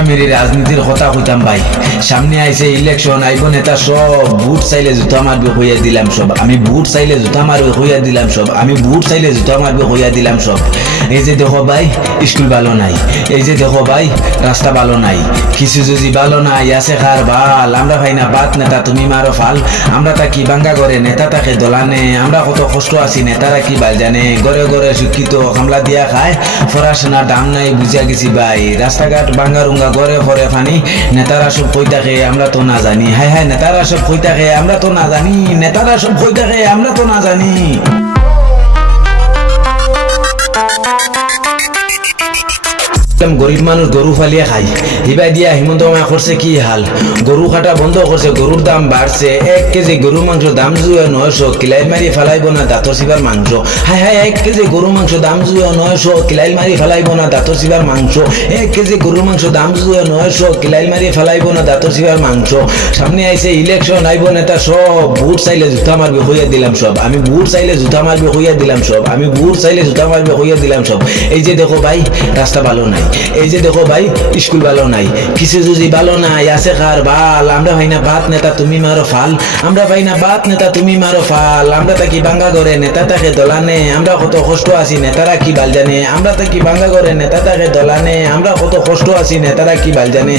আসামের রাজনীতির কথা কইতাম ভাই, সামনে আইছে ইলেকশন, আইব নেতা সব বুট চাইলে জুতা মারবে হইয়া দিলাম সব, আমি বুট চাইলে জুতা মারবে হইয়া দিলাম সব, আমি বুট চাইলে জুতা মারবে হইয়া দিলাম সব। এই যে দেখো ভাই স্কুল ভালো নাই, এই যে দেখো ভাই রাস্তা ভালো নাই, কিছু যদি ভালো নাই আছে খার ভাল, আমরা ভাই না বাত নেতা তুমি মারো ফাল, আমরা তা কি বাঙ্গা করে নেতা তাকে দোলানে, আমরা কত কষ্ট আছি নেতারা কি বাল জানে, ঘরে ঘরে শিক্ষিত কামলা দিয়া খায়, পড়াশোনার দাম নাই বুঝিয়া গেছি ভাই, রাস্তাঘাট বাঙ্গা রুঙ্গা ঘরে ঘরে ফানি, নেতারা সব কই থাকে আমরা তো না জানি, হায় হায় নেতারা সব কই থাকে আমরা তো না জানি, নেতারা সব কই থাকে আমরা তো না জানি। গরিব মানুষ গরু ফালিয়ে খাই, হিবাই দিয়া হিমন্ত মামা করছে কি হাল, গরু কাটা বন্ধ করছে, গরুর দাম বাড়ছে, 1 কেজি গরু মাংস দাম জুয়ে 900, কিলাইল মারি ফেলাইব না দাঁতর সিবার মাংস, হায় হায় 1 কেজি গরু মাংস দাম জুয়ে 900, কিলাইল মারি ফেলাইব না দাঁতর সিবার মাংস, 1 কেজি গরু মাংস দাম জুয়ে 900, কিলাইল মারি ফেলাইব না দাঁতর সিবার মাংস। সামনে আইছে ইলেকশন, আইব নেতা সব বুট চাইলে জুতা মারবে হইয়া দিলাম সব, আমি বুট চাইলে জুতা মারবে হইয়া দিলাম সব, আমি বুট চাইলে জুতা মারবে হইয়া দিলাম সব। এই যে দেখো ভাই রাস্তা ভালো নাই, এই যে দেখো ভাই স্কুল ভালো নাই, কিছু যদি ভালো নাই আছে খার ভাল, আমরা ভাই না বাত নেতা তুমি মারো ফাল, আমরা ভাই না বাত নেতা তুমি মারো ফাল, আমরা তাকি বাঙ্গা করে নেতা তাকে দলানে, আমরা কত কষ্ট আছি নেতারা কি বাল জানে, আমরা তাকি বাঙ্গা করে নেতা তাকে দলানে, আমরা কত কষ্ট আছি নেতারা কি বাল জানে।